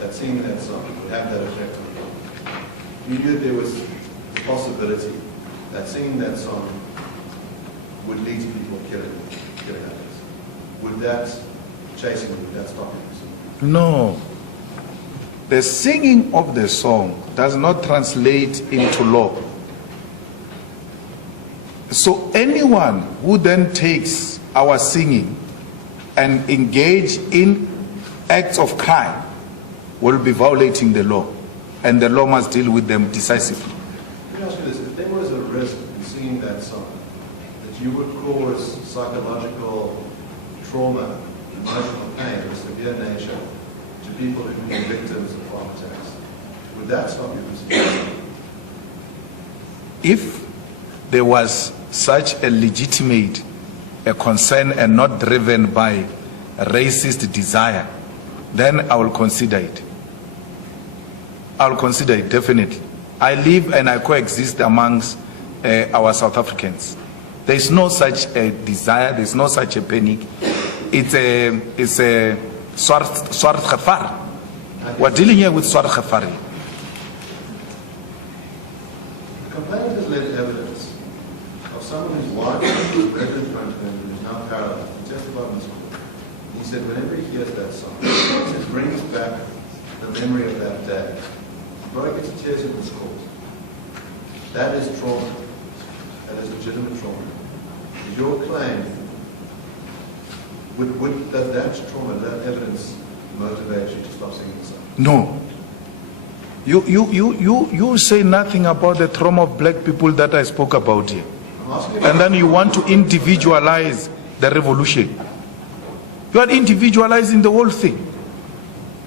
that singing that song would have that effect on people. You knew there was the possibility that singing that song would lead to people killing others. Would that chasing, would that stop you? No. The singing of the song does not translate into law. So anyone who then takes our singing and engage in acts of crime will be violating the law, and the law must deal with them decisively. Let me ask you this, if there was a risk in singing that song, that you would cause psychological trauma, emotional pain of a severe nature to people who have been victims of farm attacks, would that stop you from singing? If there was such a legitimate concern and not driven by racist desire, then I will consider it. I will consider it, definitely. I live and I coexist amongst our South Africans. There is no such a desire, there is no such a panic. It's a swart gevaar. We're dealing here with swart gevaar. The complainant has led evidence of someone whose wife was read in front of him and is now paralyzed. He testified in this court. He said whenever he hears that song, it brings back the memory of that day. He probably gets tears in this court. That is trauma. That is legitimate trauma. Is your claim, would that trauma, that evidence motivate you to stop singing the song? No. You say nothing about the trauma of black people that I spoke about here. And then you want to individualize the revolution. You are individualizing the whole thing.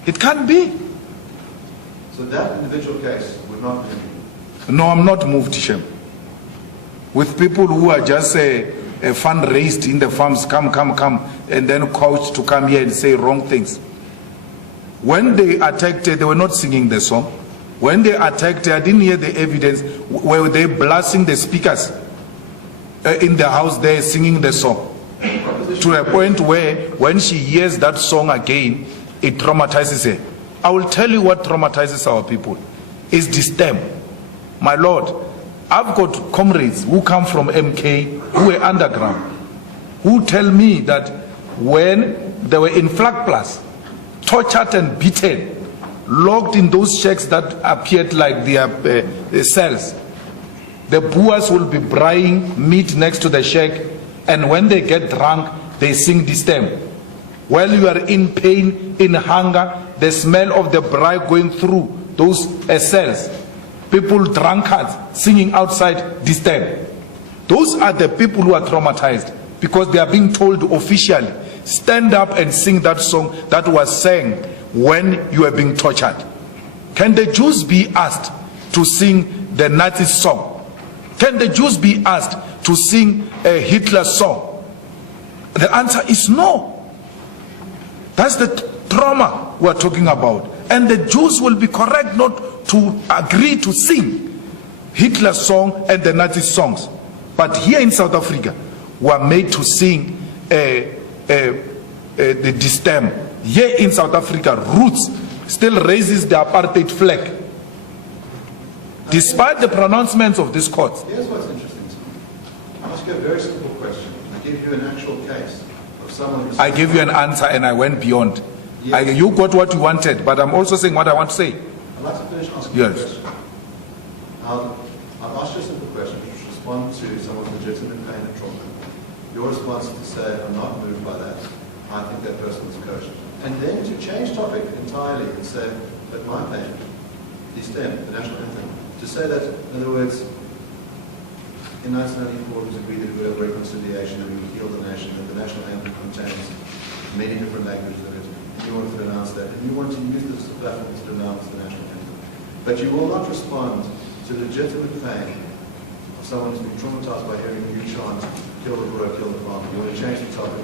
It can't be. So that individual case would not be. No, I'm not moved, Shem. With people who are just fundraised in the farms, come, and then coached to come here and say wrong things. When they attacked, they were not singing the song. When they attacked, I didn't hear the evidence. Were they blasting the speakers in the house there singing the song? To a point where when she hears that song again, it traumatizes her. I will tell you what traumatizes our people. It's distemper. My Lord, I've got comrades who come from MK, who were underground, who tell me that when they were in Flag Plus, tortured and beaten, locked in those shacks that appeared like their cells, the Boers will be buying meat next to the shack, and when they get drunk, they sing distemper. While you are in pain, in hunger, the smell of the braai going through those cells, people drunkards singing outside distemper. Those are the people who are traumatized because they are being told officially, stand up and sing that song that was sang when you were being tortured. Can the Jews be asked to sing the Nazi song? Can the Jews be asked to sing a Hitler song? The answer is no. That's the trauma we're talking about. And the Jews will be correct not to agree to sing Hitler's song and the Nazi songs. But here in South Africa, we are made to sing the distemper. Here in South Africa, Roots still raises the apartheid flag. Despite the pronouncements of this court. Here's what's interesting to me. I'll ask you a very simple question. I give you an actual case of someone who's... I gave you an answer and I went beyond. Yes. You got what you wanted, but I'm also saying what I want to say. I'd like to finish asking you a Yes. question. I've asked you a simple question to respond to someone's legitimate pain and trauma. Your response is to say, I'm not moved by that. I think that person was coached. And then to change topic entirely and say, but my pain, distemper, the national anthem, to say that, in other words, in 1994 it was agreed that we would have reconciliation and we would heal the nation, that the national anthem contains many different languages in it. You want to denounce that, and you want to use this as a platform to denounce the national anthem. But you will not respond to legitimate pain of someone who's been traumatized by hearing you chant, kill the Boer, kill the farmer. You want to change the topic.